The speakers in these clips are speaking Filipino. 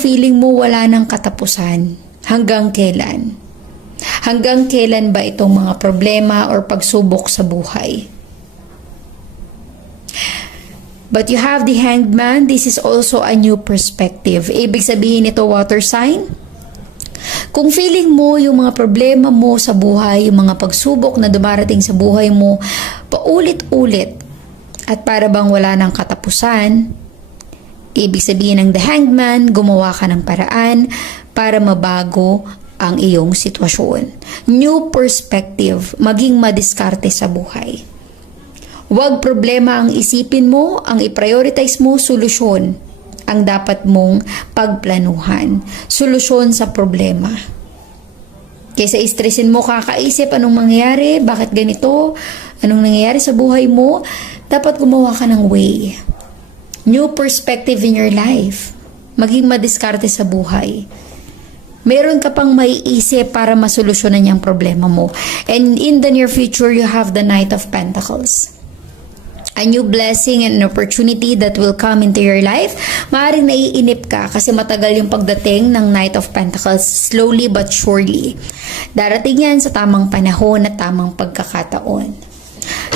feeling mo wala ng katapusan? Hanggang kailan? Hanggang kailan ba itong mga problema or pagsubok sa buhay? But you have the Hanged Man. This is also a new perspective. Ibig sabihin ito, water sign, kung feeling mo yung mga problema mo sa buhay, yung mga pagsubok na dumarating sa buhay mo, paulit-ulit at para bang wala ng katapusan, ibig sabihin ng The Hanged Man, gumawa ka ng paraan para mabago ang iyong sitwasyon. New perspective, maging madiskarte sa buhay. Huwag problema ang isipin mo, ang i-prioritize mo, solusyon ang dapat mong pagplanuhan. Solusyon sa problema. Kaysa istresin mo, kakaisip anong mangyayari, bakit ganito, anong nangyayari sa buhay mo, dapat gumawa ka ng way. New perspective in your life. Maging madiskarte sa buhay. Meron ka pang maiisip para masolusyonan yung problema mo. And in the near future, you have the Knight of Pentacles. A new blessing and an opportunity that will come into your life. Maaaring naiinip ka kasi matagal yung pagdating ng Knight of Pentacles, slowly but surely. Darating yan sa tamang panahon at tamang pagkakataon.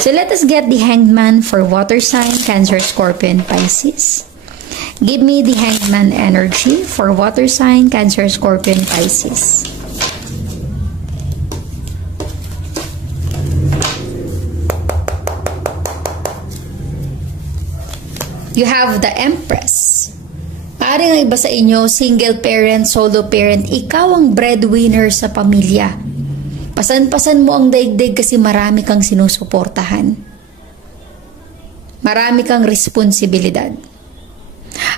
So let us get the Hanged Man for water sign, Cancer, Scorpion, Pisces. Give me the Hanged Man energy for water sign, Cancer, Scorpion, Pisces. You have the Empress. Maaaring ang iba sa inyo, single parent, solo parent, ikaw ang breadwinner sa pamilya. Pasan-pasan mo ang daigdig kasi marami kang sinusuportahan. Marami kang responsibilidad.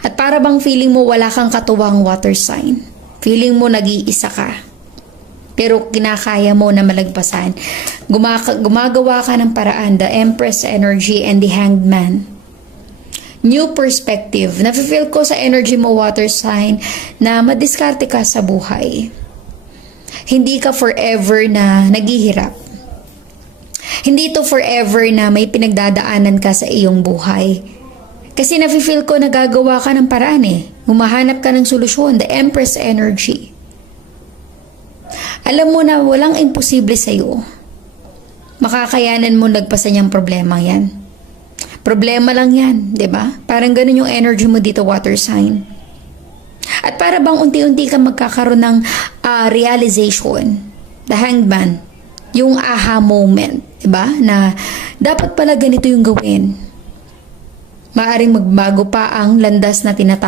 At para bang feeling mo wala kang katuwang water sign. Feeling mo nag-iisa ka. Pero kinakaya mo na malagpasan. Gumagawa ka ng paraan, the Empress energy and the Hanged Man. New perspective. Nafe-feel ko sa energy mo, water sign, na madiskarte ka sa buhay. Hindi ka forever na naghihirap. Hindi to forever na may pinagdadaanan ka sa iyong buhay. Kasi nafe-feel ko nagagawa ka ng paraan eh. Humahanap ka ng solusyon, the Empress energy. Alam mo na walang imposible sa iyo. Makakayanan mo lagpasan yung problema yan. Problema lang yan, 'di ba? Parang ganun yung energy mo dito, water sign. At para bang unti-unti ka magkakaroon ng realization, the Hanged Man, yung aha moment, 'di ba? Na dapat pala ganito yung gawin. Maaring magbago pa ang landas na tinatawag